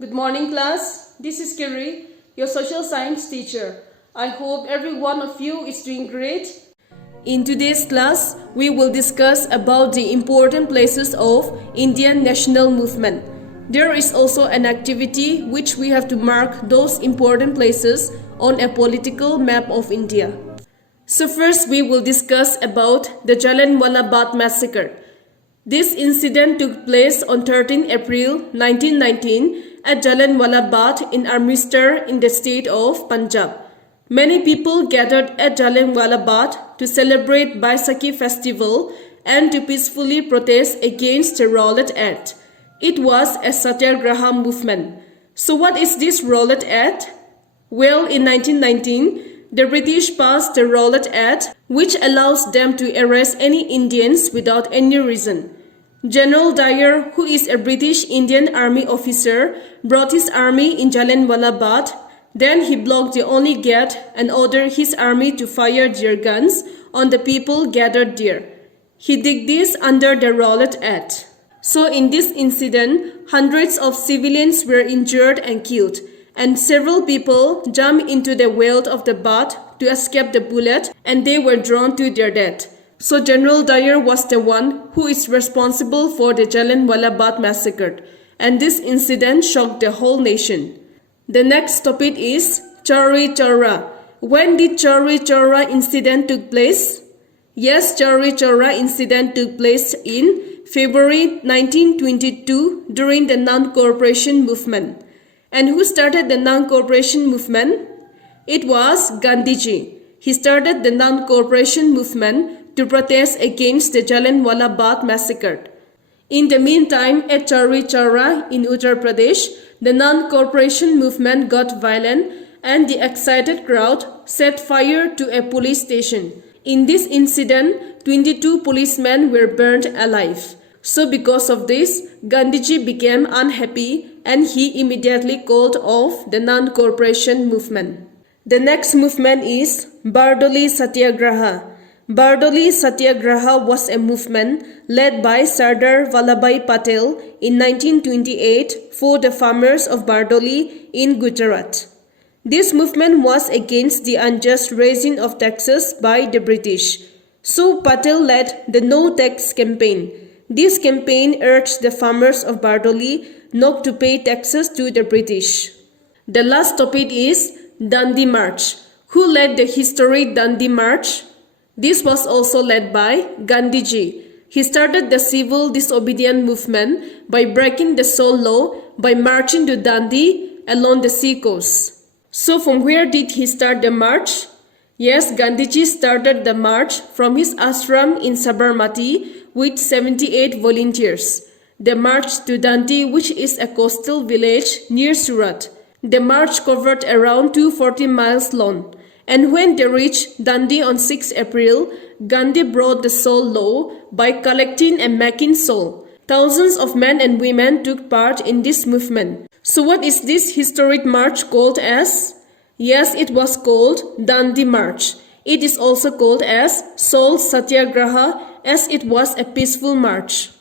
Good morning, class. This is Kiri, your social science teacher. I hope every one of you is doing great. In today's class, we will discuss about the important places of Indian national movement. There is also an activity which we have to mark those important places on a political map of India. So first we will discuss about the Jallianwala Bagh massacre. This incident took place on 13 April 1919 at Jallianwala Bagh in Amritsar in the state of Punjab. Many people gathered at Jallianwala Bagh to celebrate Baisakhi festival and to peacefully protest against the Rowlatt Act. It was a satyagraha movement. So what is this Rowlatt Act? Well, in 1919, the British passed the Rowlatt Act, which allows them to arrest any Indians without any reason. General Dyer, who is a British Indian Army officer, brought his army in Jallianwala Bagh. Then he blocked the only gate and ordered his army to fire their guns on the people gathered there. He did this under the Rowlatt Act. So in this incident, hundreds of civilians were injured and killed, and several people jumped into the well of the Bagh to escape the bullet, and they were drawn to their death. So General Dyer was the one who is responsible for the Jallianwala Bagh massacre, and this incident shocked the whole nation. The next topic is Chauri Chaura. When did Chauri Chaura incident took place? Yes, Chauri Chaura incident took place in February 1922 during the non-cooperation movement. And who started the non-cooperation movement? It was Gandhiji. He started the non-cooperation movement to protest against the Jallianwala Bagh massacre. In the meantime, at Chauri Chaura in Uttar Pradesh, the non-cooperation movement got violent and the excited crowd set fire to a police station. In this incident, 22 policemen were burned alive. So because of this, Gandhiji became unhappy and he immediately called off the non-cooperation movement. The next movement is Bardoli Satyagraha. Bardoli Satyagraha was a movement led by Sardar Vallabhbhai Patel in 1928 for the farmers of Bardoli in Gujarat. This movement was against the unjust raising of taxes by the British. So Patel led the No Tax campaign. This campaign urged the farmers of Bardoli not to pay taxes to the British. The last topic is Dandi March. Who led the historic Dandi March? This was also led by Gandhiji. He started the civil disobedience movement by breaking the Salt Law by marching to Dandi along the sea coast. So from where did he start the march? Yes, Gandhiji started the march from his ashram in Sabarmati with 78 volunteers. They marched to Dandi, which is a coastal village near Surat. The march covered around 240 miles long. And when they reached Dandi on 6 April, Gandhi brought the Salt Law by collecting and making salt. Thousands of men and women took part in this movement. So what is this historic march called as? Yes, it was called Dandi March. It is also called as Salt Satyagraha as it was a peaceful march.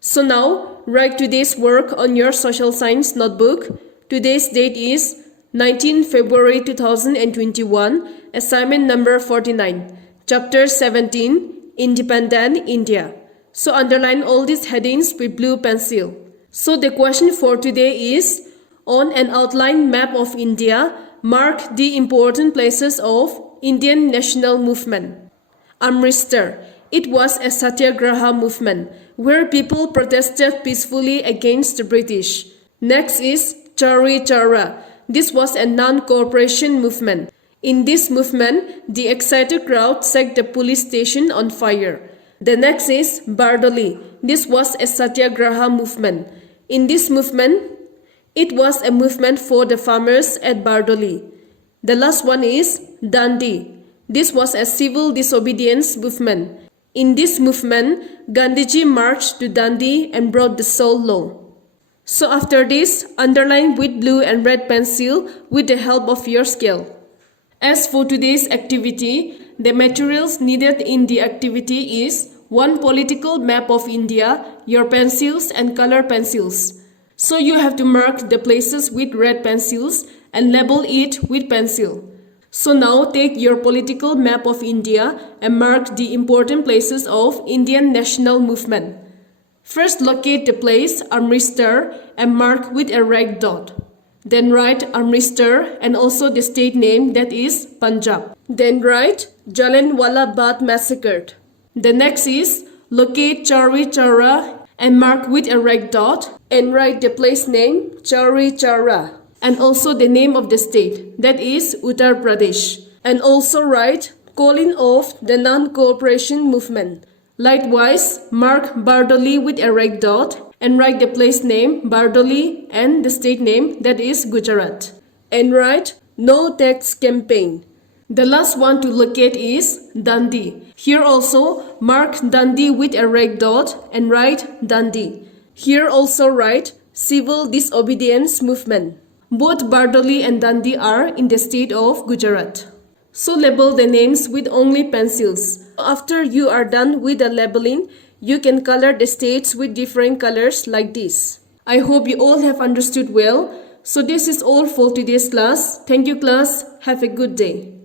So now, write today's work on your social science notebook. Today's date is 19 February 2021, assignment number 49, chapter 17, Independent India. So underline all these headings with blue pencil. So the question for today is, on an outline map of India, mark the important places of Indian national movement. Amritsar. It was a satyagraha movement where people protested peacefully against the British. Next is Chauri Chaura. This was a non-cooperation movement. In this movement, the excited crowd set the police station on fire. The next is Bardoli. This was a satyagraha movement. In this movement, it was a movement for the farmers at Bardoli. The last one is Dandi. This was a civil disobedience movement. In this movement, Gandhiji marched to Dandi and brought the Salt Law. So after this, underline with blue and red pencil with the help of your scale. As for today's activity, the materials needed in the activity is one political map of India, your pencils and color pencils. So you have to mark the places with red pencils and label it with pencil. So now take your political map of India and mark the important places of Indian national movement. First locate the place Amritsar and mark with a red dot. Then write Amritsar and also the state name, that is Punjab. Then write Jallianwala Bagh massacre. The next is locate Chauri Chaura and mark with a red dot and write the place name Chauri Chaura and also the name of the state, that is Uttar Pradesh. And also write calling of the non-cooperation movement. Likewise, mark Bardoli with a red dot and write the place name Bardoli and the state name, that is Gujarat. And write no tax campaign. The last one to locate is Dundee. Here also mark Dundee with a red dot and write Dundee. Here also write civil disobedience movement. Both Bardoli and Dundee are in the state of Gujarat. So label the names with only pencils. After you are done with the labeling, you can color the states with different colors like this. I hope you all have understood well. So this is all for today's class. Thank you class. Have a good day.